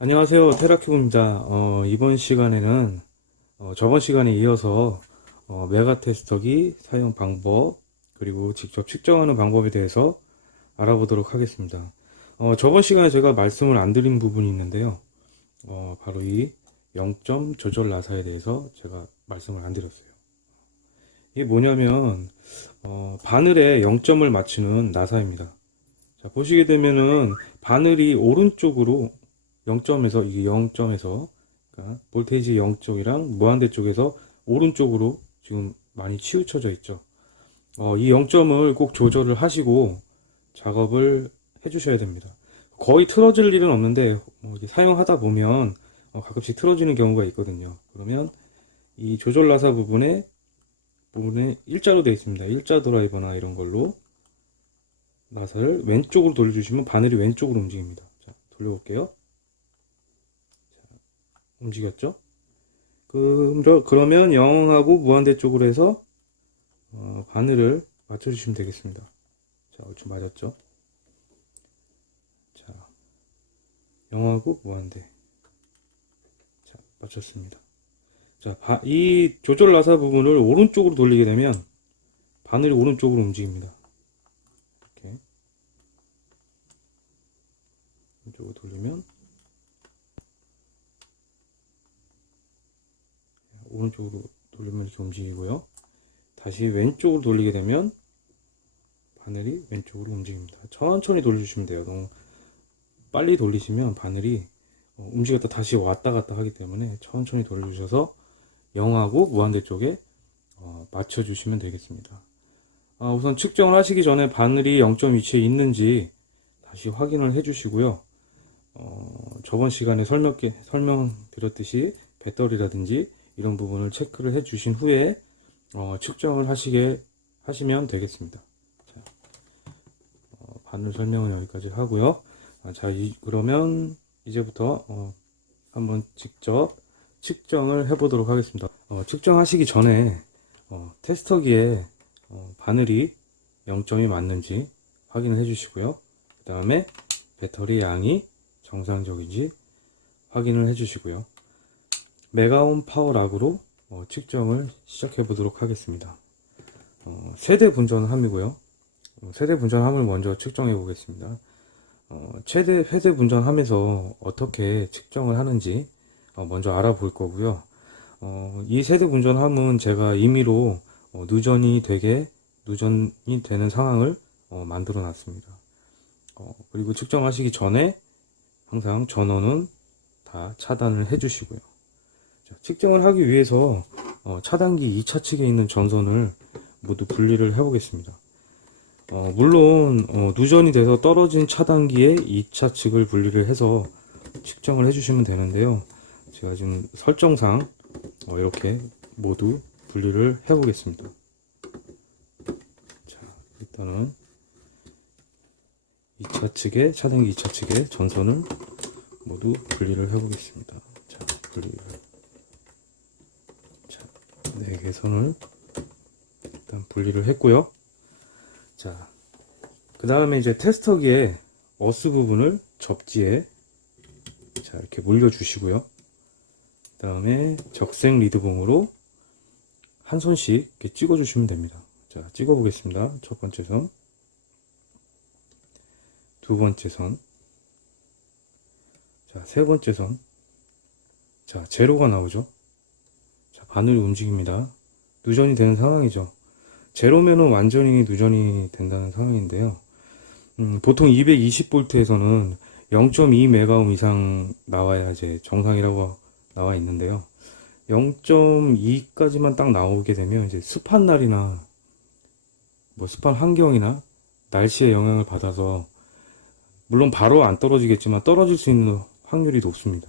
안녕하세요. 테라큐브입니다. 이번 시간에는 저번 시간에 이어서 메가 테스터기 사용 방법 그리고 직접 측정하는 방법에 대해서 알아보도록 하겠습니다. 저번 시간에 제가 말씀을 안 드린 부분이 있는데요. 바로 이 0점 조절 나사에 대해서 제가 말씀을 안 드렸어요. 이게 뭐냐면 바늘에 0점을 맞추는 나사입니다. 자, 보시게 되면은 바늘이 오른쪽으로 0점에서 이게 0점에서 그러니까 볼테이지 0쪽이랑 무한대 쪽에서 오른쪽으로 지금 많이 치우쳐져 있죠. 이 0점을 꼭 조절을 하시고 작업을 해주셔야 됩니다. 거의 틀어질 일은 없는데 이게 사용하다 보면 가끔씩 틀어지는 경우가 있거든요. 그러면 이 조절 나사 부분에 일자로 되어 있습니다. 일자 드라이버나 이런 걸로 나사를 왼쪽으로 돌려주시면 바늘이 왼쪽으로 움직입니다. 자, 돌려볼게요. 움직였죠? 그러면 0하고 무한대 쪽으로 해서 바늘을 맞춰주시면 되겠습니다. 자, 얼추 맞았죠? 자, 0하고 무한대. 자, 맞췄습니다. 자, 이 조절 나사 부분을 오른쪽으로 돌리게 되면 바늘이 오른쪽으로 움직입니다. 이렇게 오른쪽으로 돌리면 오른쪽으로 돌리면 이렇게 움직이고요. 다시 왼쪽으로 돌리게 되면 바늘이 왼쪽으로 움직입니다. 천천히 돌려주시면 돼요. 너무 빨리 돌리시면 바늘이 움직였다 다시 왔다 갔다 하기 때문에 천천히 돌려주셔서 0하고 무한대 쪽에 맞춰주시면 되겠습니다. 우선 측정을 하시기 전에 바늘이 0점 위치에 있는지 다시 확인을 해주시고요. 저번 시간에 설명드렸듯이 배터리라든지 이런 부분을 체크를 해 주신 후에 측정을 하시면 되겠습니다. 자, 바늘 설명은 여기까지 하고요. 그러면 이제부터 한번 직접 측정을 해 보도록 하겠습니다. 측정하시기 전에 테스터기에 바늘이 0점이 맞는지 확인을 해 주시고요. 그 다음에 배터리 양이 정상적인지 확인을 해 주시고요. 메가옴 파워락으로 측정을 시작해 보도록 하겠습니다. 세대 분전함이고요. 세대 분전함을 먼저 측정해 보겠습니다. 세대 분전함에서 어떻게 측정을 하는지 먼저 알아볼 거고요. 이 세대 분전함은 제가 임의로 누전이 되는 상황을 만들어 놨습니다. 그리고 측정하시기 전에 항상 전원은 다 차단을 해 주시고요. 측정을 하기 위해서 차단기 2차 측에 있는 전선을 모두 분리를 해 보겠습니다. 물론 누전이 돼서 떨어진 차단기의 2차 측을 분리를 해서 측정을 해 주시면 되는데요. 제가 지금 설정상 이렇게 모두 분리를 해 보겠습니다. 자, 일단은 2차 측에 차단기 2차 측의 전선을 모두 분리를 해 보겠습니다. 자, 분리를 4개 선을 일단 분리를 했고요. 자, 그 다음에 이제 테스터기에 어스 부분을 접지에 자 이렇게 물려 주시고요. 그 다음에 적색 리드봉으로 한 손씩 이렇게 찍어 주시면 됩니다. 자, 찍어 보겠습니다. 첫 번째 선, 두 번째 선, 자, 세 번째 선. 자, 제로가 나오죠. 자, 바늘이 움직입니다. 누전이 되는 상황이죠. 제로면은 완전히 누전이 된다는 상황인데요. 보통 220V에서는 0.2메가옴 이상 나와야 이제 정상이라고 나와 있는데요. 0.2까지만 딱 나오게 되면 이제 습한 날이나 습한 환경이나 날씨의 영향을 받아서 물론 바로 안 떨어지겠지만 떨어질 수 있는 확률이 높습니다.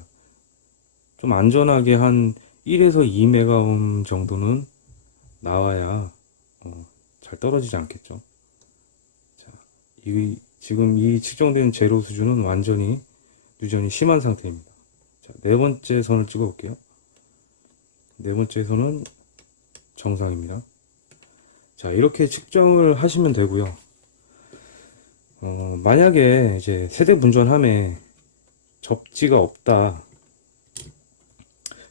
좀 안전하게 한 1에서 2메가옴 정도는 나와야 잘 떨어지지 않겠죠. 자, 지금 이 측정된 제로 수준은 완전히 누전이 심한 상태입니다. 자, 네 번째 선을 찍어 볼게요. 네 번째 선은 정상입니다. 자, 이렇게 측정을 하시면 되고요. 만약에 이제 세대 분전함에 접지가 없다.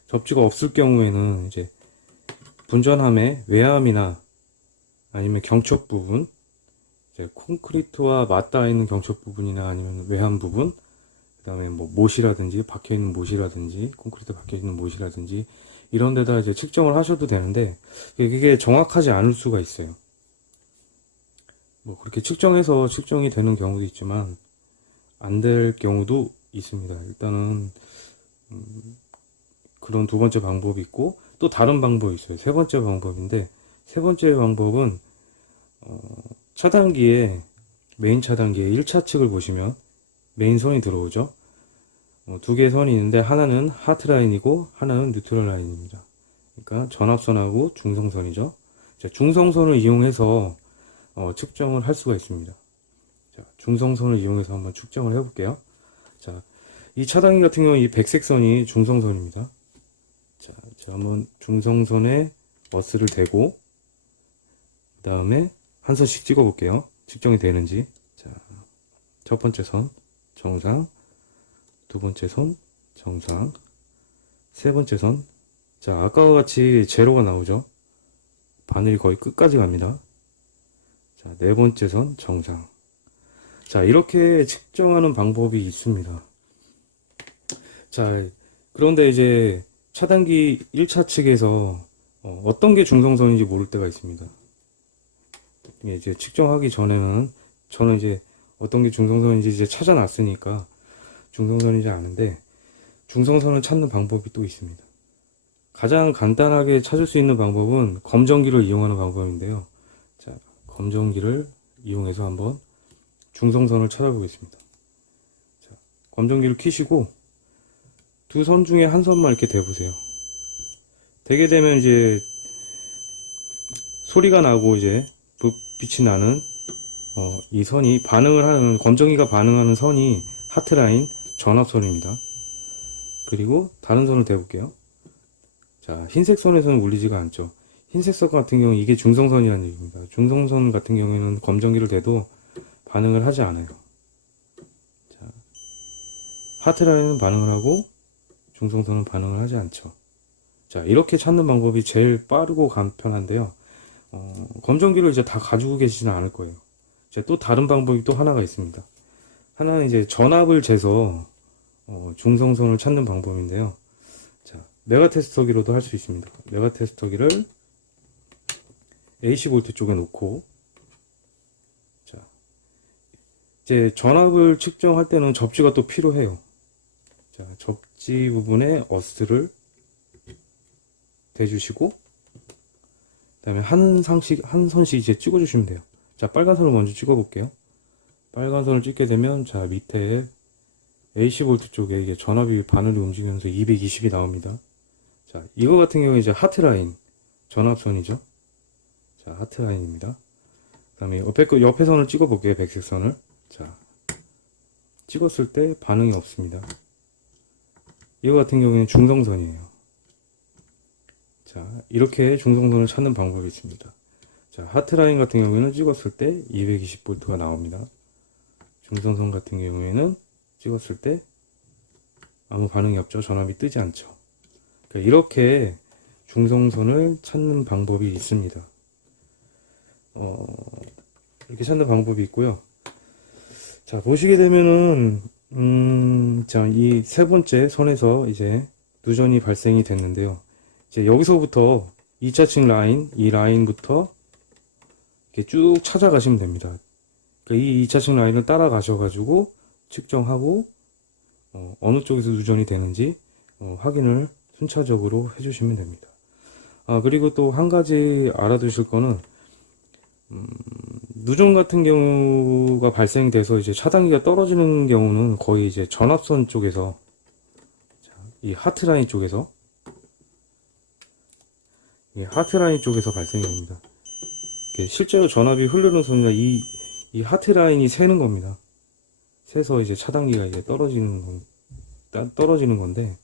접지가 없을 경우에는 이제 분전함의 외함이나 아니면 경첩 부분, 이제 콘크리트와 맞닿아 있는 경첩 부분이나 아니면 외함 부분, 그 다음에 뭐 못이라든지 박혀 있는 못이라든지 콘크리트 박혀 있는 못이라든지 이런 데다 이제 측정을 하셔도 되는데 이게 정확하지 않을 수가 있어요. 뭐 그렇게 측정해서 측정이 되는 경우도 있지만 안 될 경우도 있습니다. 일단은 그런 두 번째 방법이 있고 또 다른 방법이 있어요. 세 번째 방법인데 세 번째 방법은 차단기에 메인 차단기에 1차 측을 보시면 메인 선이 들어오죠. 두 개의 선이 있는데 하나는 하트 라인이고 하나는 뉴트럴 라인입니다. 그러니까 전압선하고 중성선이죠. 자, 중성선을 이용해서 측정을 할 수가 있습니다. 자, 중성선을 이용해서 한번 측정을 해볼게요. 자, 이 차단기 같은 경우 이 백색 선이 중성선입니다. 자, 제가 한번 중성선에 머스를 대고 그 다음에 한 선씩 찍어 볼게요. 측정이 되는지. 자, 첫 번째 선 정상, 두 번째 선 정상, 세 번째 선. 자, 아까와 같이 제로가 나오죠. 바늘이 거의 끝까지 갑니다. 자, 네 번째 선 정상. 자, 이렇게 측정하는 방법이 있습니다. 자, 그런데 이제 차단기 1차 측에서 어떤 게 중성선인지 모를 때가 있습니다. 이제 측정하기 전에는 저는 이제 어떤 게 중성선인지 이제 찾아놨으니까 중성선이지 않은데 중성선을 찾는 방법이 또 있습니다. 가장 간단하게 찾을 수 있는 방법은 검정기를 이용하는 방법인데요. 자, 검정기를 이용해서 한번 중성선을 찾아보겠습니다. 자, 검정기를 켜시고 두 선 중에 한 선만 이렇게 대보세요. 대게 되면 이제 소리가 나고 이제 불빛이 나는 이 선이 반응을 하는 검정기가 반응하는 선이 하트라인 전압선입니다. 그리고 다른 선을 대볼게요. 자, 흰색 선에서는 울리지가 않죠. 흰색 선 같은 경우 이게 중성선이라는 얘기입니다. 중성선 같은 경우에는 검정기를 대도 반응을 하지 않아요. 자, 하트라인은 반응을 하고 중성선은 반응을 하지 않죠. 자, 이렇게 찾는 방법이 제일 빠르고 간편한데요. 검정기를 이제 다 가지고 계시지는 않을 거예요. 자, 또 다른 방법이 또 하나가 있습니다. 하나는 이제 전압을 재서 중성선을 찾는 방법인데요. 자, 메가 테스터기로도 할 수 있습니다. 메가 테스터기를 AC 볼트 쪽에 놓고, 자, 이제 전압을 측정할 때는 접지가 또 필요해요. 자, 접지 부분에 어스를 대주시고, 그 다음에 한 선씩 이제 찍어주시면 돼요. 자, 빨간 선을 먼저 찍어볼게요. 빨간 선을 찍게 되면, 자, 밑에 AC 볼트 쪽에 이게 전압이 바늘이 움직이면서 220이 나옵니다. 자, 이거 같은 경우에 이제 하트라인, 전압선이죠. 자, 하트라인입니다. 그 다음에 옆에 선을 찍어볼게요. 백색 선을. 자, 찍었을 때 반응이 없습니다. 이거 같은 경우에는 중성선이에요. 자, 이렇게 중성선을 찾는 방법이 있습니다. 자, 하트라인 같은 경우에는 찍었을 때 220V가 나옵니다. 중성선 같은 경우에는 찍었을 때 아무 반응이 없죠. 전압이 뜨지 않죠. 그러니까 이렇게 중성선을 찾는 방법이 있습니다. 이렇게 찾는 방법이 있고요. 자, 보시게 되면은 자, 이 세 번째 선에서 이제 누전이 발생이 됐는데요. 이제 여기서부터 2차층 라인, 이 라인부터 이렇게 쭉 찾아가시면 됩니다. 그러니까 이 2차층 라인을 따라가셔가지고 측정하고 어느 쪽에서 누전이 되는지 확인을 순차적으로 해주시면 됩니다. 아, 그리고 또 한 가지 알아두실 거는 누전 같은 경우가 발생돼서 이제 차단기가 떨어지는 경우는 거의 이제 전압선 쪽에서, 자, 이 하트라인 쪽에서, 이 하트라인 쪽에서 발생이 됩니다. 실제로 전압이 흐르는 소리가 이 하트라인이 새는 겁니다. 새서 이제 차단기가 이제 떨어지는 건데,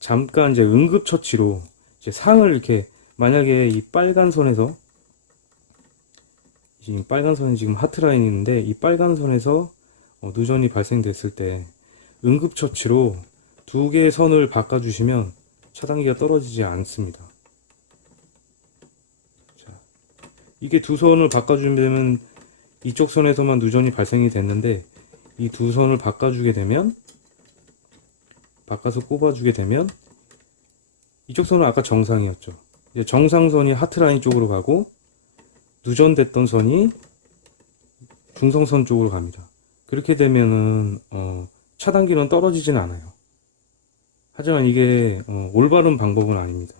잠깐 이제 응급처치로 이제 상을 이렇게, 만약에 이 빨간 선에서, 지금 빨간 선이 지금 하트라인이 있는데, 이 빨간 선에서 누전이 발생됐을 때 응급처치로 두 개의 선을 바꿔주시면 차단기가 떨어지지 않습니다. 자, 이게 두 선을 바꿔주면 이쪽 선에서만 누전이 발생이 됐는데 이 두 선을 바꿔주게 되면 바꿔서 꼽아주게 되면 이쪽 선은 아까 정상이었죠. 이제 정상선이 하트라인 쪽으로 가고 누전됐던 선이 중성선 쪽으로 갑니다. 그렇게 되면은 차단기는 떨어지진 않아요. 하지만 이게 올바른 방법은 아닙니다.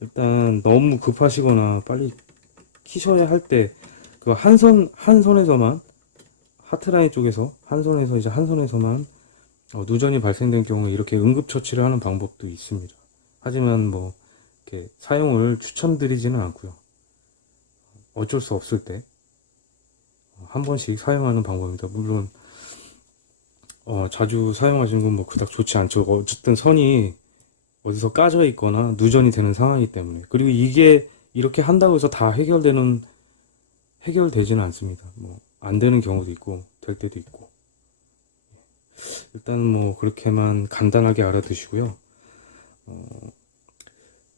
일단 너무 급하시거나 빨리 키셔야 할 때 그 한 선에서만 하트라인 쪽에서 한 선에서 이제 한 선에서만 누전이 발생된 경우에 이렇게 응급처치를 하는 방법도 있습니다. 하지만 뭐 이렇게 사용을 추천드리지는 않고요. 어쩔 수 없을 때 한 번씩 사용하는 방법입니다. 물론 자주 사용하시는 건 뭐 그닥 좋지 않죠. 어쨌든 선이 어디서 까져 있거나 누전이 되는 상황이기 때문에. 그리고 이게 이렇게 한다고 해서 다 해결되지는 않습니다. 뭐 안 되는 경우도 있고 될 때도 있고. 일단 뭐 그렇게만 간단하게 알아두시고요.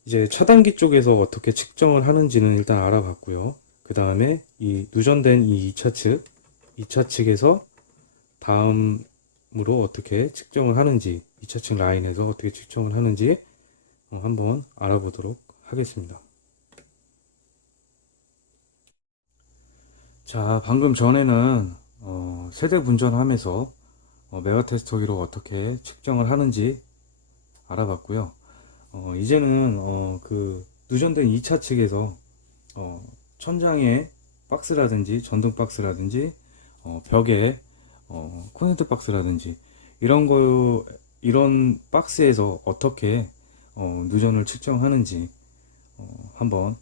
이제 차단기 쪽에서 어떻게 측정을 하는지는 일단 알아봤고요. 그 다음에 이 누전된 이 2차 측에서 다음으로 어떻게 측정을 하는지, 2차 측 라인에서 어떻게 측정을 하는지 한번 알아보도록 하겠습니다. 자, 방금 전에는 세대 분전하면서 메가테스터기로 어떻게 측정을 하는지 알아봤고요. 이제는 그 누전된 2차 측에서 천장에 박스라든지 전등 박스라든지 벽에 콘센트 박스라든지 이런 박스에서 어떻게 누전을 측정하는지 한번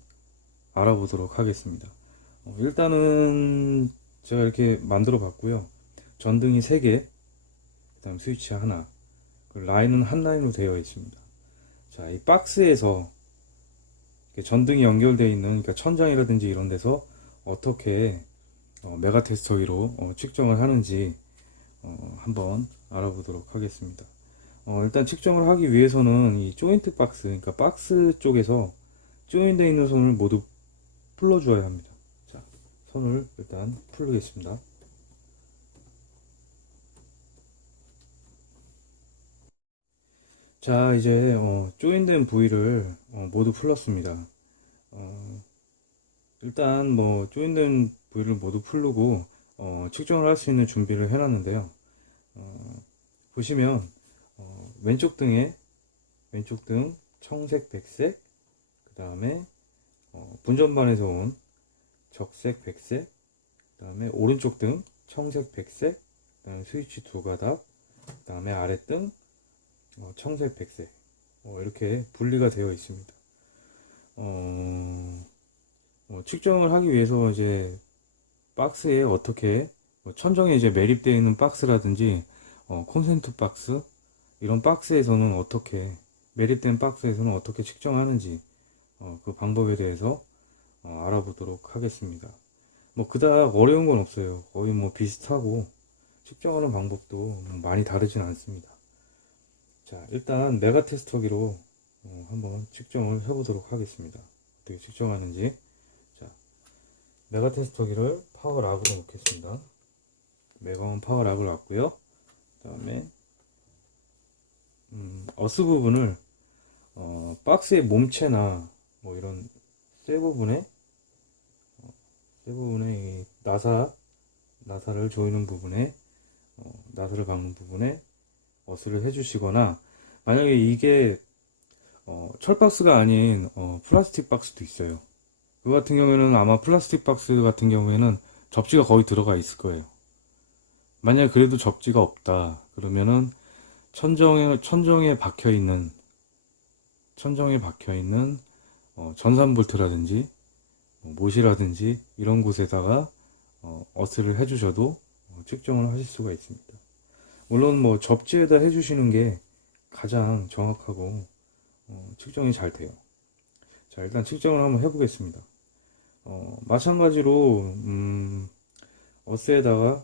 알아보도록 하겠습니다. 일단은 제가 이렇게 만들어 봤고요. 전등이 3개, 그 다음 스위치 하나, 라인은 한 라인으로 되어 있습니다. 자, 이 박스에서 전등이 연결되어 있는, 그러니까 천장이라든지 이런 데서 어떻게 메가테스터기로 측정을 하는지 한번 알아보도록 하겠습니다. 일단 측정을 하기 위해서는 이 조인트 박스, 그러니까 박스 쪽에서 조인되어 있는 선을 모두 풀어주어야 합니다. 자, 선을 일단 풀겠습니다. 자, 이제 조인된 부위를 모두 풀었습니다. 일단 뭐 조인된 부위를 모두 풀고 측정을 할 수 있는 준비를 해놨는데요. 보시면 왼쪽 등 청색, 백색, 그 다음에 분전반에서 온 적색, 백색, 그 다음에 오른쪽 등 청색, 백색, 그 다음에 스위치 두 가닥, 그 다음에 아래 등 청색, 백색 이렇게 분리가 되어 있습니다. 측정을 하기 위해서 이제 박스에 어떻게 천정에 이제 매립되어 있는 박스라든지 콘센트 박스 이런 박스에서는 어떻게 매립된 박스에서는 어떻게 측정하는지 그 방법에 대해서 알아보도록 하겠습니다. 뭐 그닥 어려운 건 없어요. 거의 뭐 비슷하고 측정하는 방법도 많이 다르진 않습니다. 자, 일단 메가테스터기로 한번 측정을 해보도록 하겠습니다. 어떻게 측정하는지. 자, 메가테스터기를 파워락으로 놓겠습니다. 메가원 파워락을 놨고요. 그 다음에 어스 부분을 박스의 몸체나 뭐 이런 쇠 부분에 이 나사를 조이는 부분에 나사를 박는 부분에 어스를 해주시거나, 만약에 이게 철박스가 아닌 플라스틱 박스도 있어요. 그 같은 경우에는 아마 플라스틱 박스 같은 경우에는 접지가 거의 들어가 있을 거예요. 만약에 그래도 접지가 없다 그러면은 천정에 박혀 있는 전산 볼트라든지 못이라든지 이런 곳에다가 어스를 해주셔도 측정을 하실 수가 있습니다. 물론 뭐 접지에다 해주시는 게 가장 정확하고 측정이 잘 돼요. 자, 일단 측정을 한번 해보겠습니다. 마찬가지로 어스에다가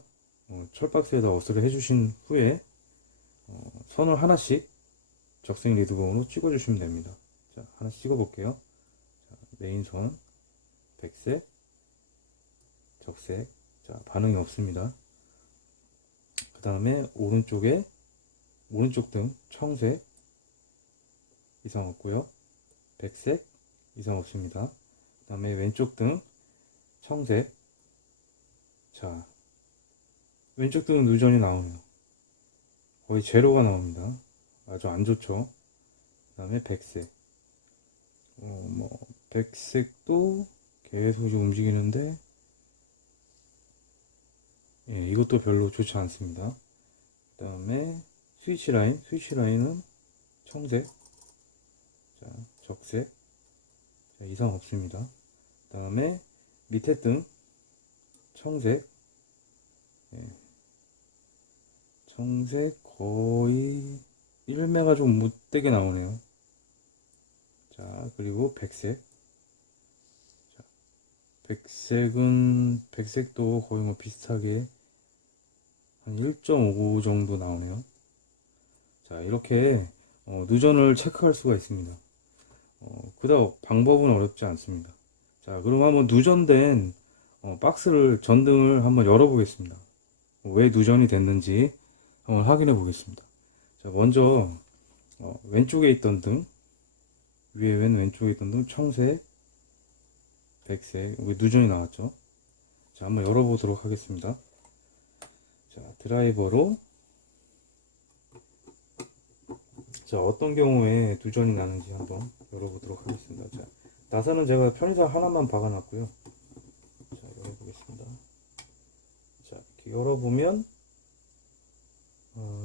철박스에다 어스를 해주신 후에 선을 하나씩 적색 리드봉으로 찍어주시면 됩니다. 자, 하나씩 찍어볼게요. 자, 메인선, 백색, 적색. 자, 반응이 없습니다. 그 다음에 오른쪽 등 청색, 이상 없고요. 백색, 이상 없습니다. 그 다음에 왼쪽 등 청색. 자, 왼쪽 등은 누전이 나오네요. 거의 제로가 나옵니다. 아주 안 좋죠. 그 다음에 백색. 백색도 계속 좀 움직이는데, 예, 이것도 별로 좋지 않습니다. 그 다음에 스위치 라인은 청색, 자, 적색, 자, 이상 없습니다. 그 다음에 밑에 등 청색, 예, 청색 거의 1매가 좀 못되게 나오네요. 자, 그리고 백색. 자, 백색도 거의 뭐 비슷하게 한 1.5 정도 나오네요. 자, 이렇게 누전을 체크할 수가 있습니다. 그닥 방법은 어렵지 않습니다. 자, 그럼 한번 누전된 박스를 전등을 한번 열어보겠습니다. 왜 누전이 됐는지 한번 확인해 보겠습니다. 자, 먼저 왼쪽에 있던 등, 왼쪽에 있던 등 청색, 백색, 여기 누전이 나왔죠. 자, 한번 열어보도록 하겠습니다. 자, 드라이버로, 자, 어떤 경우에 누전이 나는지 한번 열어보도록 하겠습니다. 자, 나사는 제가 편의상 하나만 박아놨고요. 자, 열어보겠습니다. 자, 이렇게 열어보면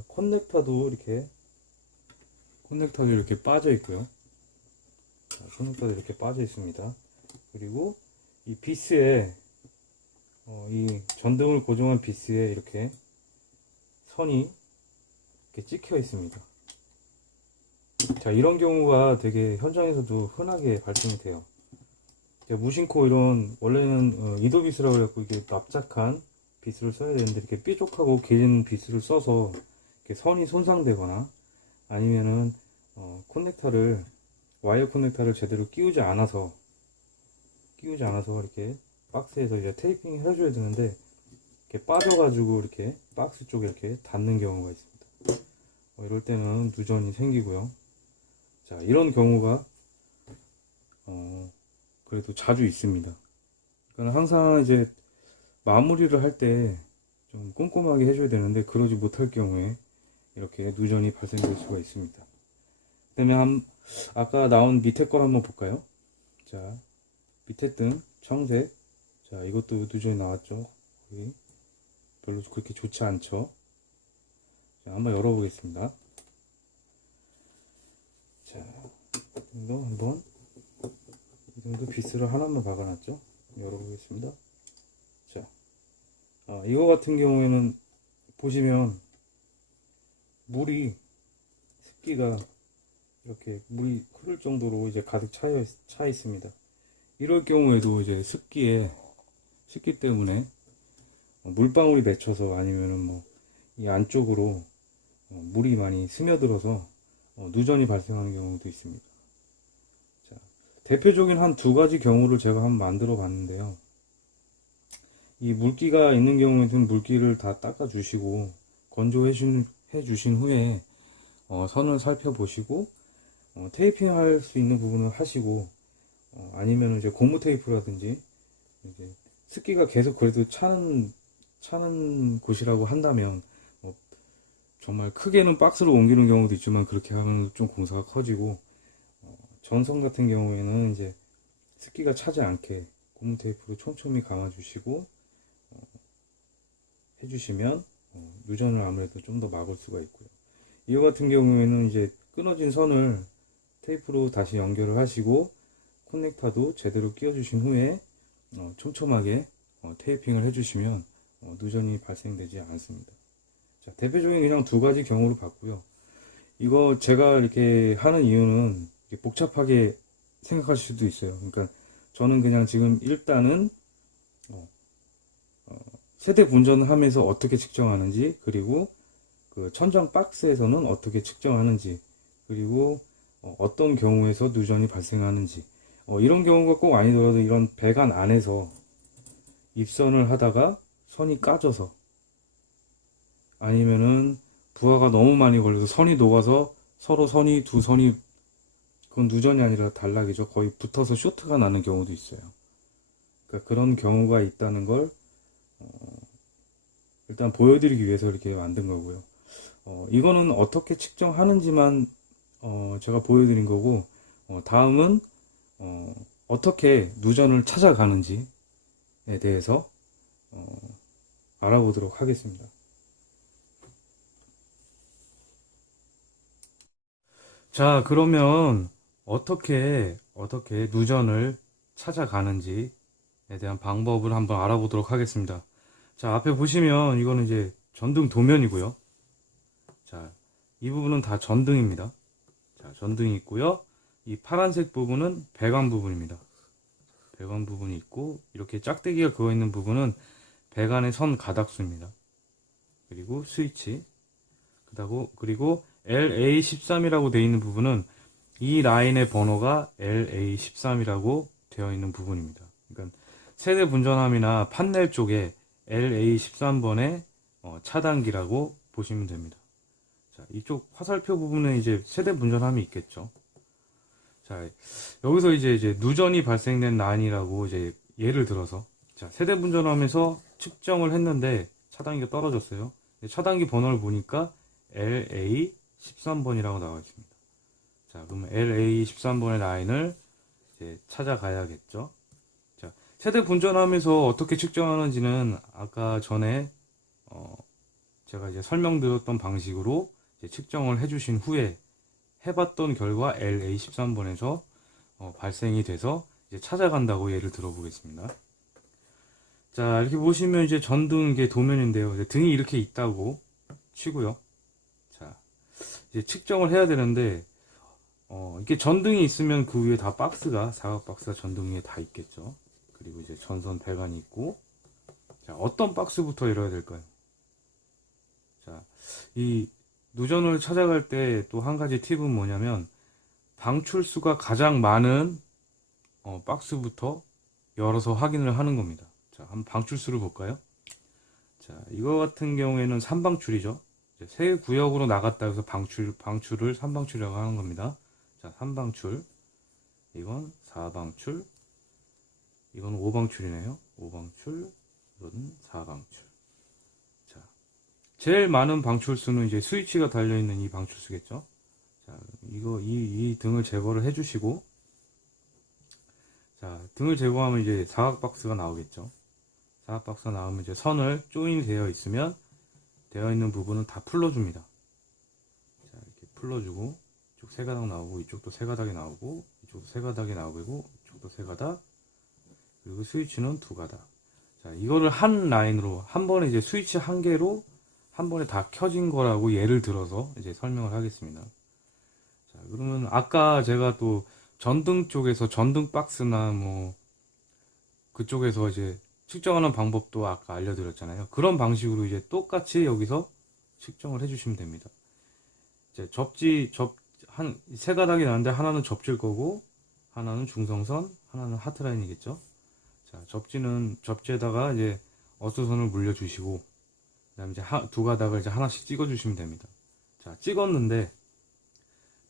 커넥터도 이렇게 빠져 있고요. 자, 커넥터도 이렇게 빠져 있습니다. 그리고 이 비스에 이 전등을 고정한 비스에 이렇게 선이 이렇게 찍혀 있습니다. 자, 이런 경우가 되게 현장에서도 흔하게 발생이 돼요. 무심코 이런, 원래는 이도 비스라고 해갖고 이게 납작한 비스를 써야 되는데 이렇게 뾰족하고 긴 비스를 써서 이렇게 선이 손상되거나 아니면은 와이어 커넥터를 제대로 끼우지 않아서 이렇게 박스에서 이제 테이핑 해줘야 되는데 이렇게 빠져가지고 이렇게 박스 쪽에 이렇게 닿는 경우가 있습니다. 이럴 때는 누전이 생기고요. 자, 이런 경우가 그래도 자주 있습니다. 그러니까 항상 이제 마무리를 할 때 좀 꼼꼼하게 해줘야 되는데 그러지 못할 경우에 이렇게 누전이 발생될 수가 있습니다. 그러면 아까 나온 밑에 걸 한번 볼까요? 자, 밑에 등 청색. 자, 이것도 누전이 나왔죠. 별로 그렇게 좋지 않죠. 자, 한번 열어보겠습니다. 자, 이 정도 비스를 하나만 박아놨죠. 열어보겠습니다. 자, 이거 같은 경우에는 보시면 습기가 이렇게 물이 흐를 정도로 이제 가득 차 있습니다. 이럴 경우에도 이제 습기 때문에 물방울이 맺혀서 아니면은 이 안쪽으로 물이 많이 스며들어서 누전이 발생하는 경우도 있습니다. 자, 대표적인 한 두 가지 경우를 제가 한번 만들어 봤는데요. 이 물기가 있는 경우에는 물기를 다 닦아 주시고 건조해 주신 후에 선을 살펴보시고 테이핑 할 수 있는 부분을 하시고 아니면 이제 고무 테이프라든지 이제 습기가 계속 그래도 차는 곳이라고 한다면 정말 크게는 박스로 옮기는 경우도 있지만 그렇게 하면 좀 공사가 커지고 전선 같은 경우에는 이제 습기가 차지 않게 고무 테이프로 촘촘히 감아 주시고 해주시면 누전을 아무래도 좀 더 막을 수가 있고요. 이와 같은 경우에는 이제 끊어진 선을 테이프로 다시 연결을 하시고 커넥터도 제대로 끼워 주신 후에 촘촘하게 테이핑을 해주시면 누전이 발생되지 않습니다. 자, 대표적인 그냥 두 가지 경우를 봤고요. 이거 제가 이렇게 하는 이유는 이렇게 복잡하게 생각하실 수도 있어요. 그러니까 저는 그냥 지금 일단은 세대 분전을 하면서 어떻게 측정하는지, 그리고 그 천장 박스에서는 어떻게 측정하는지, 그리고 어떤 경우에서 누전이 발생하는지, 이런 경우가 꼭 아니더라도 이런 배관 안에서 입선을 하다가 선이 까져서, 아니면은 부하가 너무 많이 걸려서 선이 녹아서 서로 선이 두 선이, 그건 누전이 아니라 단락이죠. 거의 붙어서 쇼트가 나는 경우도 있어요. 그러니까 그런 경우가 있다는 걸 일단 보여드리기 위해서 이렇게 만든 거고요. 이거는 어떻게 측정하는지만 제가 보여드린 거고, 다음은 어떻게 누전을 찾아가는지에 대해서 알아보도록 하겠습니다. 자, 그러면 어떻게 누전을 찾아가는지에 대한 방법을 한번 알아보도록 하겠습니다. 자, 앞에 보시면 이거는 이제 전등 도면이고요. 자, 이 부분은 다 전등입니다. 자, 전등이 있고요. 이 파란색 부분은 배관 부분입니다. 배관 부분이 있고, 이렇게 짝대기가 그어 있는 부분은 배관의 선 가닥수입니다. 그리고 스위치, 그리고 LA13이라고 되어 있는 부분은 이 라인의 번호가 LA13이라고 되어 있는 부분입니다. 그러니까 세대 분전함이나 판넬 쪽에 LA13번의 차단기라고 보시면 됩니다. 자, 이쪽 화살표 부분에 이제 세대 분전함이 있겠죠. 자, 여기서 이제 누전이 발생된 라인이라고 이제 예를 들어서, 자, 세대 분전함에서 측정을 했는데 차단기가 떨어졌어요. 차단기 번호를 보니까 LA13번이라고 나와 있습니다. 자, 그러면 LA13번의 라인을 이제 찾아가야겠죠. 자, 세대 분전하면서 어떻게 측정하는지는 아까 전에 제가 이제 설명드렸던 방식으로 이제 측정을 해주신 후에 해봤던 결과 LA13번에서 발생이 돼서 이제 찾아간다고 예를 들어보겠습니다. 자, 이렇게 보시면 이제 전등 이게 도면인데요. 이제 등이 이렇게 있다고 치고요. 자, 이제 측정을 해야 되는데 이렇게 전등이 있으면 그 위에 다 박스가, 사각 박스가 전등 위에 다 있겠죠. 그리고 이제 전선 배관이 있고, 자, 어떤 박스부터 열어야 될까요? 자, 이 누전을 찾아갈 때 또 한 가지 팁은 뭐냐면, 방출수가 가장 많은 박스부터 열어서 확인을 하는 겁니다. 자, 한번 방출수를 볼까요? 자, 이거 같은 경우에는 3방출이죠. 세 구역으로 나갔다 해서 방출을 3방출이라고 하는 겁니다. 자, 3방출, 이건 4방출, 이건 5방출이네요. 5방출, 이건 4방출. 자, 제일 많은 방출수는 이제 스위치가 달려있는 이 방출수겠죠. 자, 이 등을 제거를 해주시고, 자, 등을 제거하면 이제 사각 박스가 나오겠죠. 사각 박스가 나오면 이제 선을 조인이 되어 있으면 되어 있는 부분은 다 풀러줍니다. 자, 이렇게 풀러주고, 이쪽 세 가닥 나오고, 이쪽도 세 가닥이 나오고, 이쪽도 세 가닥이 나오고, 이쪽도 세 가닥, 그리고 스위치는 두 가닥. 자, 이거를 한 라인으로, 한 번에 이제 스위치 한 개로 한 번에 다 켜진 거라고 예를 들어서 이제 설명을 하겠습니다. 자, 그러면 아까 제가 또 전등 쪽에서 전등 박스나 뭐 그쪽에서 이제 측정하는 방법도 아까 알려드렸잖아요. 그런 방식으로 이제 똑같이 여기서 측정을 해주시면 됩니다. 이제 한 세 가닥이 나는데 하나는 접지일 거고, 하나는 중성선, 하나는 하트라인이겠죠. 자, 접지에다가 이제 어스선을 물려주시고, 그 다음에 이제 두 가닥을 이제 하나씩 찍어주시면 됩니다. 자, 찍었는데,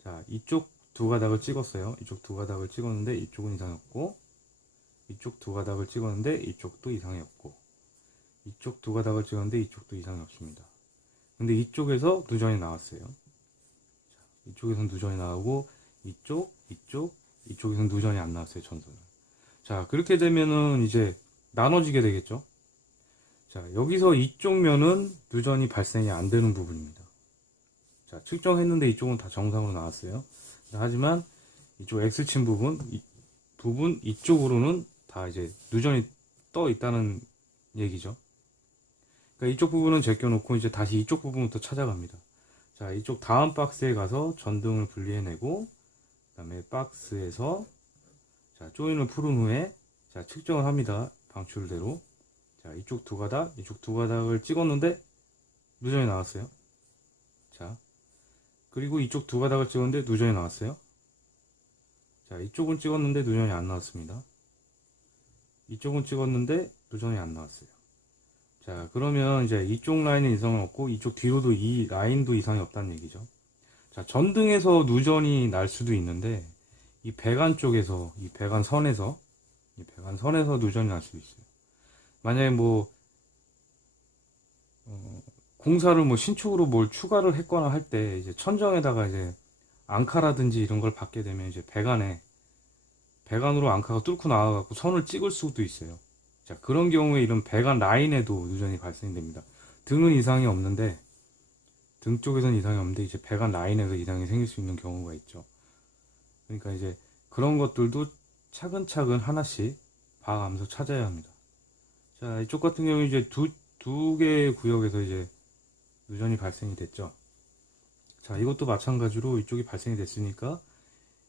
자, 이쪽 두 가닥을 찍었어요. 이쪽 두 가닥을 찍었는데, 이쪽은 이상이 없고, 이쪽 두 가닥을 찍었는데, 이쪽도 이상이 없고, 이쪽 두 가닥을 찍었는데, 이쪽도 이상이 없습니다. 근데 이쪽에서 누전이 나왔어요. 자, 이쪽에선 누전이 나오고, 이쪽에선 누전이 안 나왔어요, 전선을. 자, 그렇게 되면은 이제 나눠지게 되겠죠. 자, 여기서 이쪽 면은 누전이 발생이 안 되는 부분입니다. 자, 측정했는데 이쪽은 다 정상으로 나왔어요. 하지만 이쪽 X침 부분 이쪽으로는 다 이제 누전이 떠 있다는 얘기죠. 그러니까 이쪽 부분은 제껴놓고 이제 다시 이쪽 부분부터 찾아갑니다. 자, 이쪽 다음 박스에 가서 전등을 분리해내고, 그 다음에 박스에서 자, 조인을 풀은 후에 자, 측정을 합니다. 방출대로. 자, 이쪽 두 가닥, 이쪽 두 가닥을 찍었는데 누전이 나왔어요. 자, 그리고 이쪽 두 가닥을 찍었는데 누전이 나왔어요. 자, 이쪽은 찍었는데 누전이 안 나왔습니다. 이쪽은 찍었는데 누전이 안 나왔어요. 자, 그러면 이제 이쪽 라인은 이상은 없고 이쪽 뒤로도 이 라인도 이상이 없다는 얘기죠. 자, 전등에서 누전이 날 수도 있는데 이 배관 쪽에서, 이 배관선에서 누전이 날 수도 있어요. 만약에 뭐 공사를 뭐 신축으로 뭘 추가를 했거나 할 때 이제 천정에다가 이제 앙카라든지 이런 걸 받게 되면 이제 배관으로 앙카가 뚫고 나와갖고 선을 찍을 수도 있어요. 자, 그런 경우에 이런 배관 라인에도 누전이 발생됩니다. 등은 이상이 없는데, 등 쪽에서는 이상이 없는데, 이제 배관 라인에서 이상이 생길 수 있는 경우가 있죠. 그러니까 이제 그런 것들도 차근차근 하나씩 봐가면서 찾아야 합니다. 자, 이쪽 같은 경우 이제 두 개의 구역에서 이제 누전이 발생이 됐죠. 자, 이것도 마찬가지로 이쪽이 발생이 됐으니까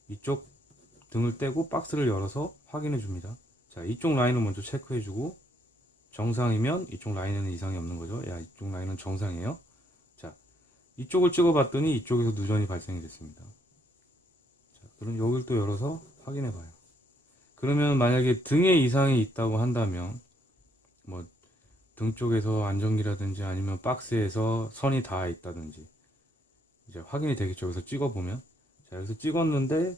이쪽 등을 떼고 박스를 열어서 확인해 줍니다. 자, 이쪽 라인을 먼저 체크해 주고 정상이면 이쪽 라인에는 이상이 없는 거죠. 야, 이쪽 라인은 정상이에요. 자, 이쪽을 찍어 봤더니 이쪽에서 누전이 발생이 됐습니다. 자, 그럼 여기를 또 열어서 확인해 봐요. 그러면 만약에 등에 이상이 있다고 한다면 뭐 등 쪽에서 안전기라든지 아니면 박스에서 선이 닿아 있다든지 이제 확인이 되겠죠. 여기서 찍어보면. 자, 여기서 찍었는데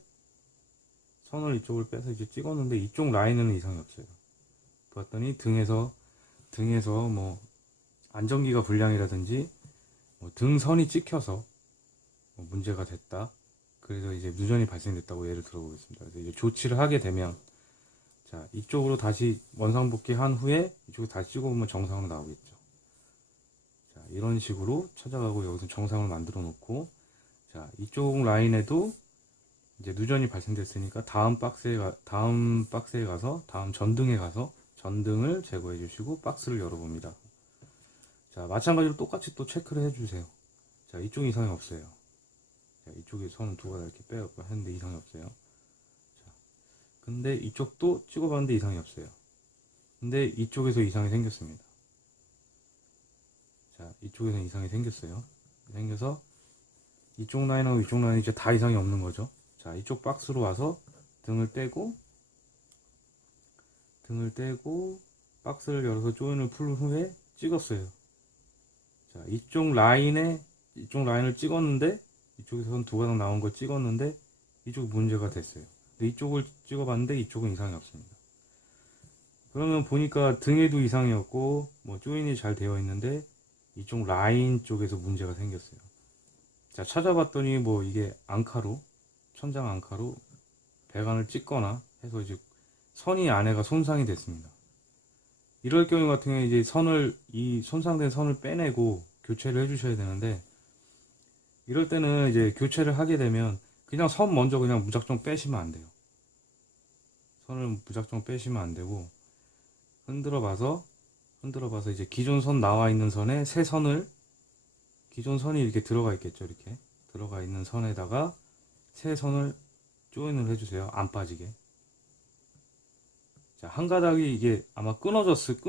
선을 이쪽을 빼서 이제 찍었는데 이쪽 라인에는 이상이 없어요. 봤더니 등에서 뭐 안전기가 불량이라든지 뭐 등선이 찍혀서 뭐 문제가 됐다. 그래서 이제 누전이 발생됐다고 예를 들어보겠습니다. 그래서 이제 조치를 하게 되면 자, 이쪽으로 다시 원상복귀 한 후에 이쪽에 다시 찍어보면 정상으로 나오겠죠. 자, 이런 식으로 찾아가고 여기서 정상을 만들어 놓고 자, 이쪽 라인에도 이제 누전이 발생됐으니까 다음 박스에 가서 다음 전등에 가서 전등을 제거해 주시고 박스를 열어봅니다. 자, 마찬가지로 똑같이 또 체크를 해주세요. 자, 이쪽 이상이 없어요. 자, 이쪽에 선은 두 가닥 이렇게 빼갖고 했는데 이상이 없어요. 근데 이쪽도 찍어봤는데 이상이 없어요. 근데 이쪽에서 이상이 생겼습니다. 자, 이쪽에서 이상이 생겼어요. 생겨서 이쪽 라인하고 이쪽 라인 이제 다 이상이 없는 거죠. 자, 이쪽 박스로 와서 등을 떼고 박스를 열어서 조인을 풀 후에 찍었어요. 자, 이쪽 라인을 찍었는데 이쪽에서는 두 가닥 나온 걸 찍었는데 이쪽 문제가 됐어요. 근데 이쪽을 찍어봤는데 이쪽은 이상이 없습니다. 그러면 보니까 등에도 이상이 없고 뭐 조인이 잘 되어 있는데 이쪽 라인 쪽에서 문제가 생겼어요. 자, 찾아봤더니 뭐 이게 천장 앙카로 배관을 찍거나 해서 이제 선이 안에가 손상이 됐습니다. 이럴 경우 같은 경우에 이제 이 손상된 선을 빼내고 교체를 해주셔야 되는데 이럴 때는 이제 교체를 하게 되면 그냥 선 먼저 그냥 무작정 빼시면 안 돼요. 선을 무작정 빼시면 안 되고 흔들어 봐서 이제 기존 선 나와 있는 선에 기존 선이 이렇게 들어가 있겠죠. 이렇게 들어가 있는 선에다가 새 선을 조인을 해주세요. 안 빠지게. 자, 한 가닥이 이게 아마 끊어졌을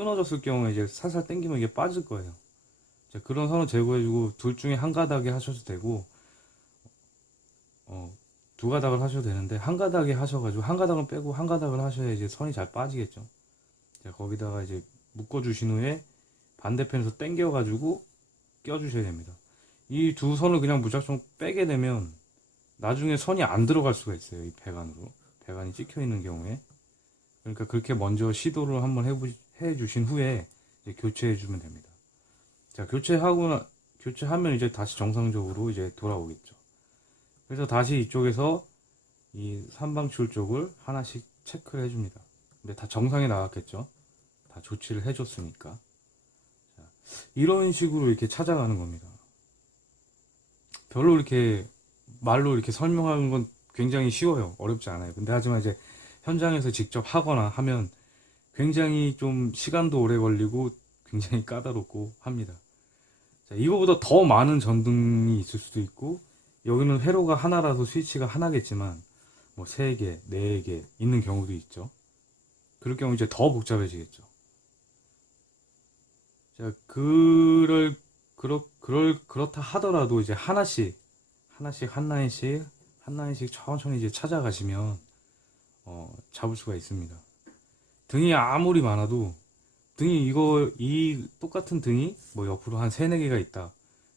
경우에 이제 살살 당기면 이게 빠질 거예요. 자, 그런 선을 제거해주고 둘 중에 한 가닥에 하셔도 되고 두 가닥을 하셔도 되는데 한 가닥에 하셔가지고 한 가닥은 빼고 한 가닥을 하셔야 이제 선이 잘 빠지겠죠. 자, 거기다가 이제 묶어주신 후에 반대편에서 당겨가지고 껴주셔야 됩니다. 이 두 선을 그냥 무작정 빼게 되면 나중에 선이 안 들어갈 수가 있어요. 이 배관이 찍혀 있는 경우에. 그러니까 그렇게 먼저 시도를 한번 해주신 후에 이제 교체해주면 됩니다. 자, 교체하면 이제 다시 정상적으로 이제 돌아오겠죠. 그래서 다시 이쪽에서 이 삼방출 쪽을 하나씩 체크를 해줍니다. 근데 다 정상에 나왔겠죠. 다 조치를 해줬으니까. 자, 이런 식으로 이렇게 찾아가는 겁니다. 별로 이렇게 말로 이렇게 설명하는 건 굉장히 쉬워요. 어렵지 않아요. 근데 하지만 이제 현장에서 직접 하거나 하면 굉장히 좀 시간도 오래 걸리고 굉장히 까다롭고 합니다. 자, 이거보다 더 많은 전등이 있을 수도 있고 여기는 회로가 하나라서 스위치가 하나겠지만 뭐 3개, 4개 있는 경우도 있죠. 그럴 경우 이제 더 복잡해지겠죠. 자, 그렇다 하더라도 이제 한 라인씩 천천히 이제 찾아가시면, 잡을 수가 있습니다. 등이 아무리 많아도, 이 똑같은 등이 뭐 옆으로 한 3, 4개가 있다.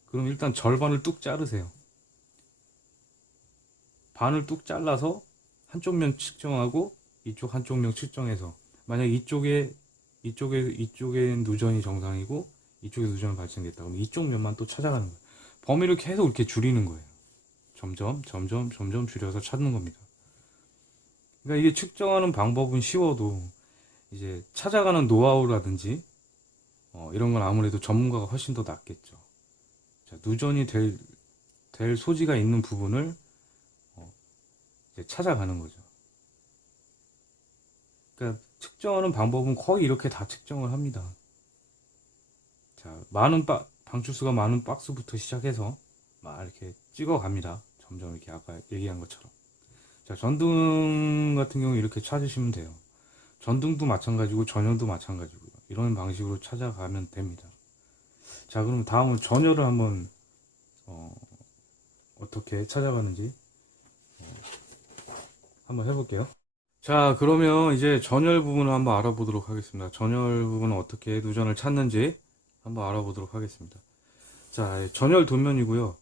그럼 일단 절반을 뚝 자르세요. 반을 뚝 잘라서 한쪽 면 측정하고 한쪽 면 측정해서 만약 이쪽에 누전이 정상이고 이쪽에 누전이 발생됐다. 그럼 이쪽 면만 또 찾아가는 거예요. 범위를 계속 이렇게 줄이는 거예요. 점점 줄여서 찾는 겁니다. 그러니까 이게 측정하는 방법은 쉬워도 이제 찾아가는 노하우라든지 이런 건 아무래도 전문가가 훨씬 더 낫겠죠. 자, 누전이 될 소지가 있는 부분을 이제 찾아가는 거죠. 그러니까 측정하는 방법은 거의 이렇게 다 측정을 합니다. 자, 방출수가 많은 박스부터 시작해서 막 이렇게 찍어 갑니다. 점점 이렇게 아까 얘기한 것처럼. 자, 전등 같은 경우 이렇게 찾으시면 돼요. 전등도 마찬가지고 전열도 마찬가지고요. 이런 방식으로 찾아가면 됩니다. 자, 그럼 다음은 전열을 한번 어떻게 찾아가는지 한번 해볼게요. 자, 그러면 이제 전열 부분을 한번 알아보도록 하겠습니다. 전열 부분은 어떻게 누전을 찾는지 한번 알아보도록 하겠습니다. 자, 전열 도면이고요.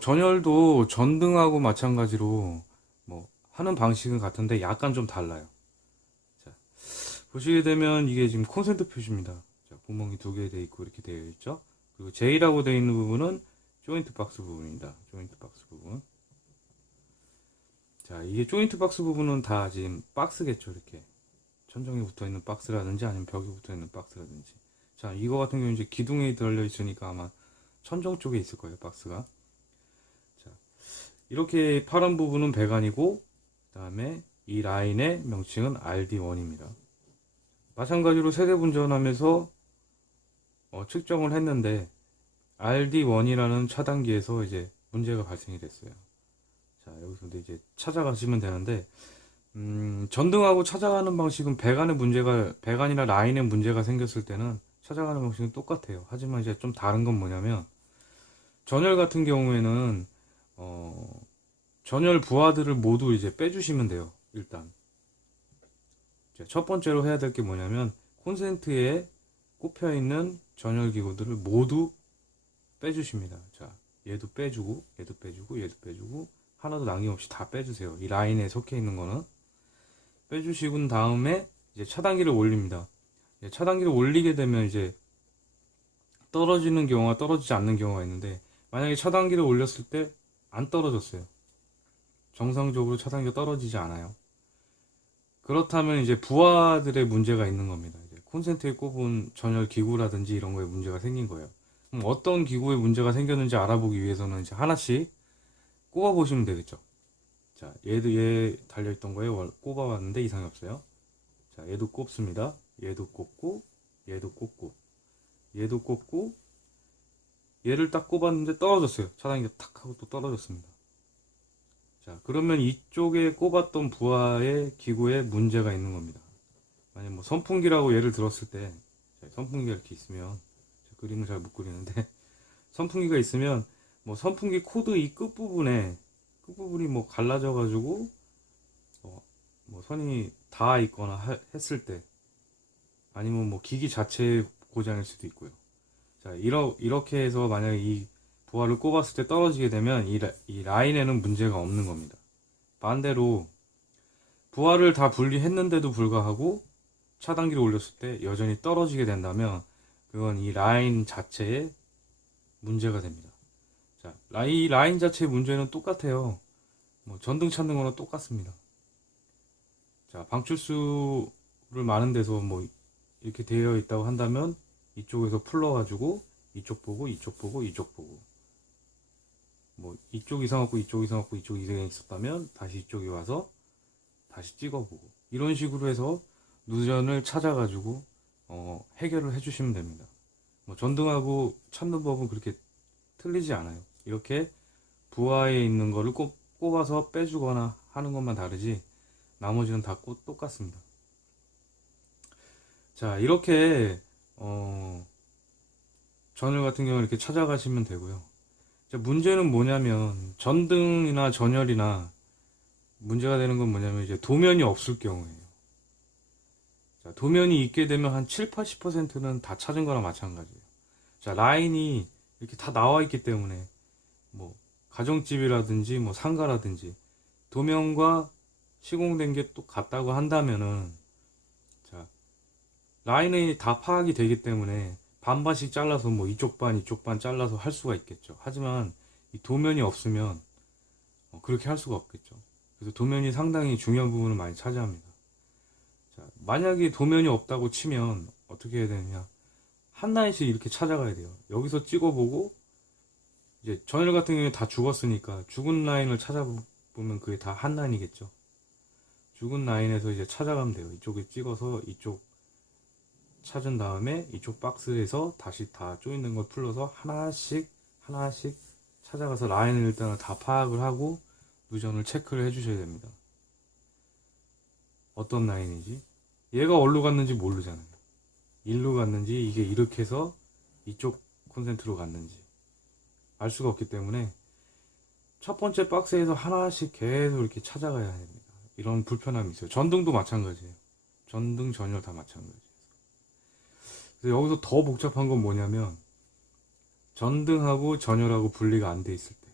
전열도 전등하고 마찬가지로 뭐 하는 방식은 같은데 약간 좀 달라요. 자, 보시게 되면 이게 지금 콘센트 표시입니다. 자, 구멍이 2개 돼 있고 이렇게 되어 있죠. 그리고 J라고 되어 있는 부분은 조인트 박스 부분입니다. 조인트 박스 부분. 자, 이게 조인트 박스 부분은 다 지금 박스겠죠. 이렇게 천정에 붙어 있는 박스라든지 아니면 벽에 붙어 있는 박스라든지. 자, 이거 같은 경우는 이제 기둥에 들려 있으니까 아마 천정 쪽에 있을 거예요, 박스가. 자, 이렇게 파란 부분은 배관이고, 그 다음에 이 라인의 명칭은 RD1입니다. 마찬가지로 세대 분전하면서 측정을 했는데, RD1이라는 차단기에서 이제 문제가 발생이 됐어요. 자, 여기서 이제 찾아가시면 되는데, 전등하고 찾아가는 방식은 배관이나 라인에 문제가 생겼을 때는 찾아가는 방식은 똑같아요. 하지만 이제 좀 다른 건 뭐냐면, 전열 같은 경우에는, 전열 부하들을 모두 이제 빼주시면 돼요. 일단. 첫 번째로 해야 될 게 뭐냐면, 콘센트에 꼽혀있는 전열 기구들을 모두 빼주십니다. 자, 얘도 빼주고, 얘도 빼주고, 얘도 빼주고, 하나도 남김없이 다 빼주세요. 이 라인에 속해 있는 거는. 빼주시고 다음에 이제 차단기를 올립니다. 차단기를 올리게 되면 이제 떨어지는 경우와 떨어지지 않는 경우가 있는데, 만약에 차단기를 올렸을 때 안 떨어졌어요. 정상적으로 차단기가 떨어지지 않아요. 그렇다면 이제 부하들의 문제가 있는 겁니다. 이제 콘센트에 꼽은 전열 기구라든지 이런 거에 문제가 생긴 거예요. 그럼 어떤 기구에 문제가 생겼는지 알아보기 위해서는 이제 하나씩 꼽아 보시면 되겠죠. 자, 얘 달려있던 거에 꼽아봤는데 이상이 없어요. 자, 얘도 꼽습니다. 얘도 꼽고, 얘도 꼽고, 얘도 꼽고, 얘를 딱 꼽았는데 떨어졌어요. 차단기가 탁 하고 또 떨어졌습니다. 자, 그러면 이쪽에 꼽았던 부하의 기구에 문제가 있는 겁니다. 만약 뭐 선풍기라고 예를 들었을 때, 선풍기가 이렇게 있으면, 그림을 잘 못 그리는데, 선풍기가 있으면, 뭐 선풍기 코드 이 끝부분이 뭐 갈라져가지고, 뭐 선이 닿아 있거나 했을 때, 아니면 뭐 기기 자체 고장일 수도 있고요. 자, 이렇게 해서 만약에 이 부하를 꼽았을 때 떨어지게 되면 이 라인에는 문제가 없는 겁니다. 반대로 부하를 다 분리했는데도 불구하고 차단기를 올렸을 때 여전히 떨어지게 된다면 그건 이 라인 자체에 문제가 됩니다. 자, 이 라인 자체의 문제는 똑같아요. 뭐 전등 찾는 거나 똑같습니다. 자, 방출수를 많은 데서 뭐 이렇게 되어 있다고 한다면 이쪽에서 풀러가지고 이쪽 보고 이쪽 보고 이쪽 보고 뭐 이쪽 이상 없고 이쪽 이상 없고 이쪽 이상이 있었다면 다시 이쪽에 와서 다시 찍어보고 이런 식으로 해서 누전을 찾아가지고 해결을 해주시면 됩니다. 뭐 전등하고 찾는 법은 그렇게 틀리지 않아요. 이렇게 부하에 있는 거를 꼽아서 빼주거나 하는 것만 다르지 나머지는 다 똑같습니다. 자, 이렇게 전열 같은 경우 이렇게 찾아가시면 되고요. 자, 문제는 뭐냐면 전등이나 전열이나 문제가 되는 건 뭐냐면 이제 도면이 없을 경우에요. 자, 도면이 있게 되면 한 7, 80%는 다 찾은 거랑 마찬가지예요. 자, 라인이 이렇게 다 나와 있기 때문에 뭐 가정집이라든지 뭐 상가라든지 도면과 시공된 게 또 같다고 한다면은 자, 라인이 다 파악이 되기 때문에 반반씩 잘라서 뭐 이쪽 반 이쪽 반 잘라서 할 수가 있겠죠. 하지만 이 도면이 없으면 그렇게 할 수가 없겠죠. 그래서 도면이 상당히 중요한 부분을 많이 차지합니다. 자, 만약에 도면이 없다고 치면 어떻게 해야 되느냐? 한 라인씩 이렇게 찾아가야 돼요. 여기서 찍어보고 이제 전열 같은 경우에 다 죽었으니까 죽은 라인을 찾아보면 그게 다 한 라인이겠죠. 죽은 라인에서 이제 찾아가면 돼요. 이쪽에 찍어서 이쪽 찾은 다음에 이쪽 박스에서 다시 다 쪼이는 걸 풀러서 하나씩 하나씩 찾아가서 라인을 일단은 다 파악을 하고 누전을 체크를 해주셔야 됩니다. 어떤 라인이지? 얘가 어디로 갔는지 모르잖아요. 일로 갔는지 이게 이렇게 해서 이쪽 콘센트로 갔는지 알 수가 없기 때문에 첫 번째 박스에서 하나씩 계속 이렇게 찾아가야 됩니다. 이런 불편함이 있어요. 전등도 마찬가지예요. 전등, 전열 다 마찬가지예요. 그래서 여기서 더 복잡한 건 뭐냐면 전등하고 전열하고 분리가 안 돼 있을 때.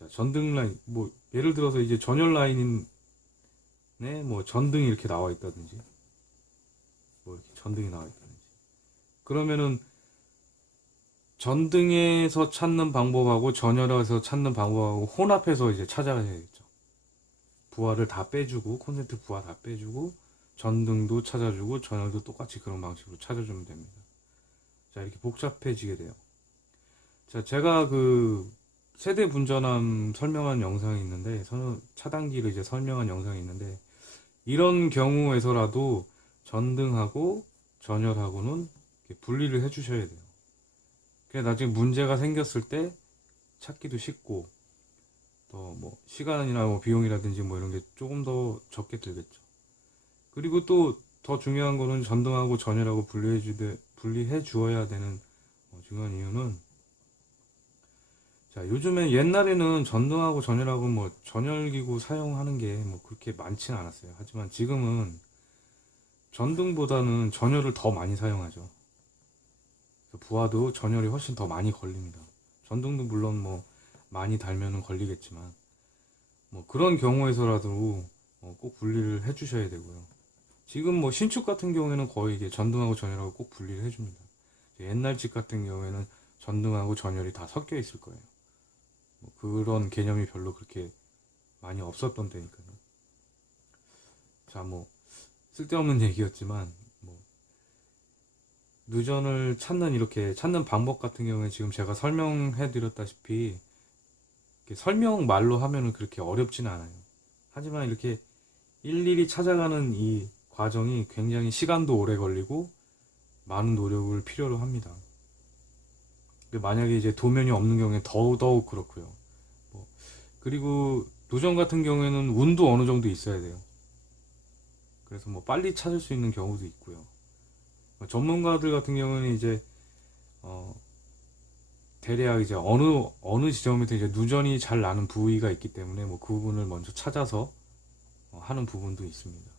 자, 전등 라인, 뭐 예를 들어서 이제 전열 라인에 뭐 전등이 이렇게 나와 있다든지 뭐 이렇게 전등이 나와 있다든지 그러면은 전등에서 찾는 방법하고 전열에서 찾는 방법하고 혼합해서 이제 찾아가야겠죠. 부하를 다 빼주고 콘센트 부하 다 빼주고 전등도 찾아주고 전열도 똑같이 그런 방식으로 찾아주면 됩니다. 자, 이렇게 복잡해지게 돼요. 자, 제가 그 세대 분전함 설명한 영상이 있는데 차단기를 이제 설명한 영상이 있는데 이런 경우에서라도 전등하고 전열하고는 이렇게 분리를 해 주셔야 돼요. 그래 나중에 문제가 생겼을 때 찾기도 쉽고 또 뭐 시간이나 뭐 비용이라든지 뭐 이런 게 조금 더 적게 들겠죠. 그리고 또 더 중요한 거는 전등하고 전열하고 분리해 주어야 되는 중요한 이유는 자, 요즘에 옛날에는 전등하고 전열하고 뭐 전열기구 사용하는 게 뭐 그렇게 많지는 않았어요. 하지만 지금은 전등보다는 전열을 더 많이 사용하죠. 부하도 전열이 훨씬 더 많이 걸립니다. 전등도 물론 뭐 많이 달면은 걸리겠지만 뭐 그런 경우에서라도 꼭 분리를 해 주셔야 되고요. 지금 뭐 신축 같은 경우에는 거의 이게 전등하고 전열하고 꼭 분리를 해 줍니다. 옛날 집 같은 경우에는 전등하고 전열이 다 섞여 있을 거예요. 뭐 그런 개념이 별로 그렇게 많이 없었던 때니까요. 자, 뭐 쓸데없는 얘기였지만 뭐 누전을 이렇게 찾는 방법 같은 경우에 지금 제가 설명해 드렸다시피 설명 말로 하면은 그렇게 어렵지는 않아요. 하지만 이렇게 일일이 찾아가는 이 과정이 굉장히 시간도 오래 걸리고 많은 노력을 필요로 합니다. 만약에 이제 도면이 없는 경우에 더더욱 그렇고요. 그리고 누전 같은 경우에는 운도 어느 정도 있어야 돼요. 그래서 뭐 빨리 찾을 수 있는 경우도 있고요. 전문가들 같은 경우는 이제 대략 이제 어느 지점에서 이제 누전이 잘 나는 부위가 있기 때문에 뭐 그 부분을 먼저 찾아서 하는 부분도 있습니다.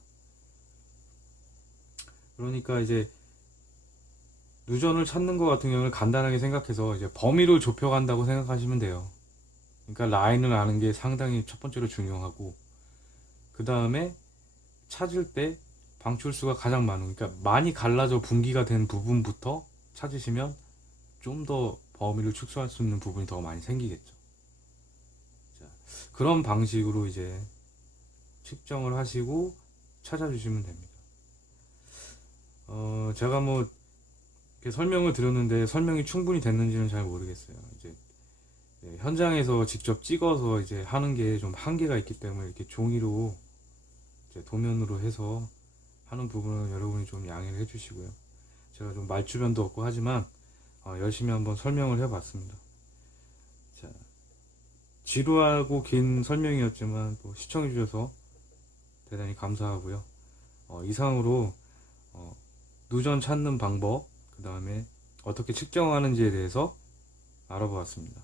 그러니까 이제 누전을 찾는 것 같은 경우는 간단하게 생각해서 이제 범위를 좁혀간다고 생각하시면 돼요. 그러니까 라인을 아는 게 상당히 첫 번째로 중요하고 그 다음에 찾을 때 방출수가 가장 많은 그러니까 많이 갈라져 분기가 된 부분부터 찾으시면 좀 더 범위를 축소할 수 있는 부분이 더 많이 생기겠죠. 자, 그런 방식으로 이제 측정을 하시고 찾아주시면 됩니다. 제가 뭐 이렇게 설명을 드렸는데 설명이 충분히 됐는지는 잘 모르겠어요. 이제 현장에서 직접 찍어서 이제 하는 게 좀 한계가 있기 때문에 이렇게 종이로 이제 도면으로 해서 하는 부분은 여러분이 좀 양해를 해주시고요. 제가 좀 말주변도 없고 하지만 열심히 한번 설명을 해봤습니다. 자, 지루하고 긴 설명이었지만 또 시청해주셔서 대단히 감사하고요. 이상으로 누전 찾는 방법, 그 다음에 어떻게 측정하는지에 대해서 알아보았습니다.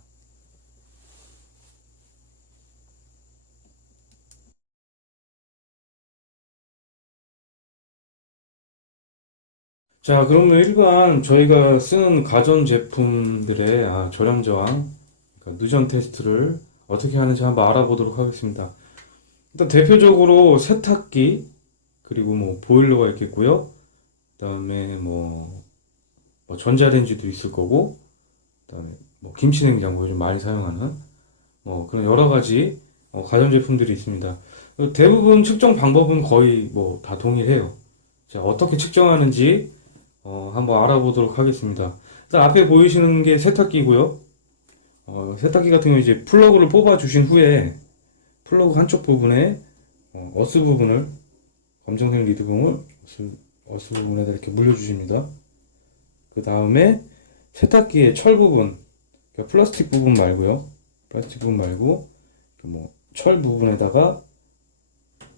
자, 그러면 일반 저희가 쓰는 가전 제품들의 저렴 저항, 그러니까 누전 테스트를 어떻게 하는지 한번 알아보도록 하겠습니다. 일단 대표적으로 세탁기, 그리고 뭐 보일러가 있겠고요. 그다음에 뭐 전자레인지도 있을 거고, 그다음에 뭐 김치냉장고 요즘 많이 사용하는 뭐 그런 여러 가지 가전 제품들이 있습니다. 대부분 측정 방법은 거의 뭐 다 동일해요. 자, 어떻게 측정하는지 한번 알아보도록 하겠습니다. 일단 앞에 보이시는 게 세탁기고요. 세탁기 같은 경우 이제 플러그를 뽑아 주신 후에 플러그 한쪽 부분에 어스 부분을 검정색 리드봉을 어스 부분에다 이렇게 물려주십니다. 그 다음에 세탁기의 철 부분, 그러니까 플라스틱 부분 말고요. 플라스틱 부분 말고 뭐 철 부분에다가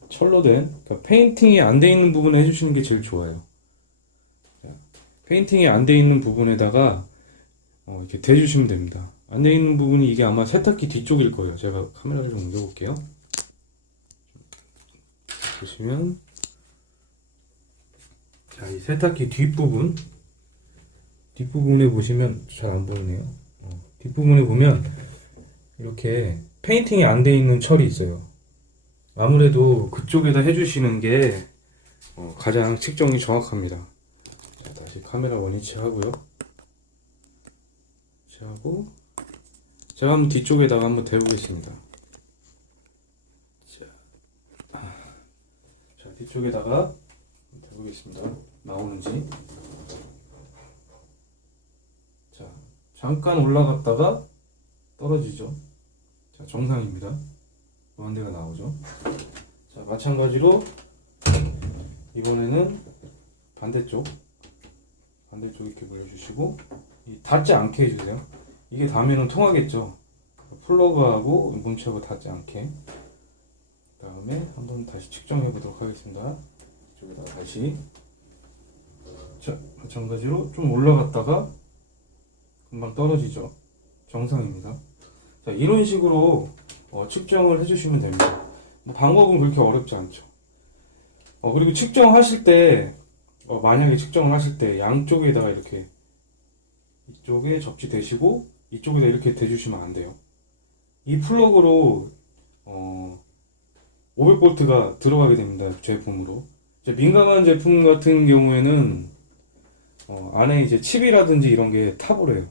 철로 된, 그러니까 페인팅이 안 돼 있는 부분에 해주시는 게 제일 좋아요. 페인팅이 안 돼 있는 부분에다가 이렇게 대주시면 됩니다. 안 돼 있는 부분이 이게 아마 세탁기 뒤쪽일 거예요. 제가 카메라를 좀 옮겨볼게요. 보시면, 자, 이 세탁기 뒷부분에 보시면 잘 안 보이네요. 뒷부분에 보면 이렇게 페인팅이 안 돼 있는 철이 있어요. 아무래도 그쪽에다 해주시는 게 가장 측정이 정확합니다. 자, 다시 카메라 원위치 하고요. 하고 제가 한번 뒤쪽에다가 한번 대보겠습니다. 자, 뒤쪽에다가 대보겠습니다. 나오는지. 자, 잠깐 올라갔다가 떨어지죠. 자, 정상입니다. 무한대가 나오죠. 자, 마찬가지로 이번에는 반대쪽 이렇게 물려주시고 닿지 않게 해주세요. 이게 닿으면 통하겠죠. 플러그하고 문체하고 닿지 않게. 그 다음에 한번 다시 측정해 보도록 하겠습니다. 이쪽에다 다시. 자, 마찬가지로 좀 올라갔다가 금방 떨어지죠. 정상입니다. 자, 이런 식으로 측정을 해주시면 됩니다. 뭐 방법은 그렇게 어렵지 않죠. 그리고 측정하실 때 만약에 측정을 하실 때 양쪽에다가 이렇게 이쪽에 접지대시고 이쪽에다 이렇게 대주시면 안 돼요. 이 플러그로 500V가 들어가게 됩니다. 제품으로. 이제 민감한 제품 같은 경우에는 안에 이제 칩이라든지 이런 게 타버려요.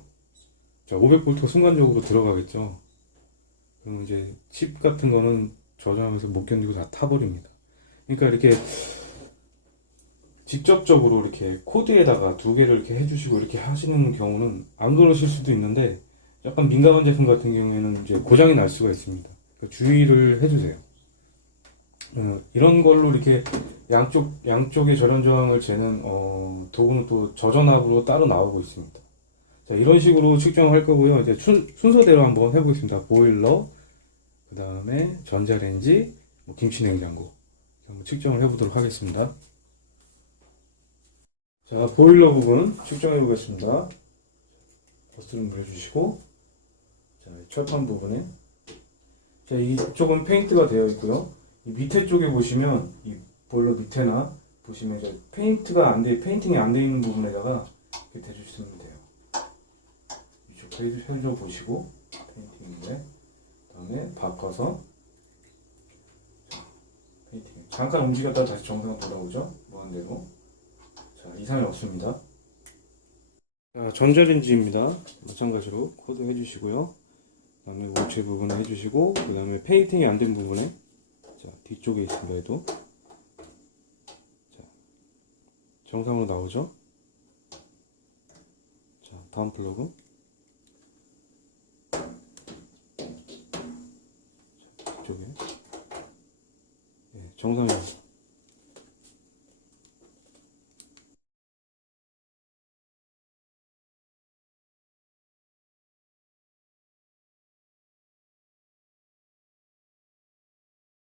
자, 500V가 순간적으로 들어가겠죠. 그럼 이제 칩 같은 거는 저장하면서 못 견디고 다 타버립니다. 그러니까 이렇게 직접적으로 이렇게 코드에다가 두 개를 이렇게 해주시고 이렇게 하시는 경우는 안 그러실 수도 있는데 약간 민감한 제품 같은 경우에는 이제 고장이 날 수가 있습니다. 그러니까 주의를 해주세요. 이런 걸로 이렇게 양쪽의 절연 저항을 재는 도구는 또 저전압으로 따로 나오고 있습니다. 자, 이런 식으로 측정할 거고요. 이제 순서대로 한번 해보겠습니다. 보일러, 그 다음에 전자레인지, 뭐 김치냉장고 한번 측정을 해보도록 하겠습니다. 자, 보일러 부분 측정해 보겠습니다. 버스를 물려주시고, 자, 철판 부분에, 자, 이쪽은 페인트가 되어 있고요. 이 밑에 쪽에 보시면, 이 보일러 밑에나 보시면 이제 페인팅이 안 돼 있는 부분에다가 이렇게 대주시면 돼요. 이쪽 해줘 보시고, 페인팅인데, 그 다음에 바꿔서, 자, 페인팅. 잠깐 움직였다가 다시 정상으로 돌아오죠. 무한대로. 자, 이상이 없습니다. 자, 전자레인지입니다. 마찬가지로 코드 해주시고요. 그 다음에 모체 부분에 해주시고, 그 다음에 페인팅이 안 된 부분에, 자, 뒤쪽에 있습니다. 얘도. 자, 정상으로 나오죠. 자, 다음 플러그. 자, 뒤쪽에. 네, 정상입니다.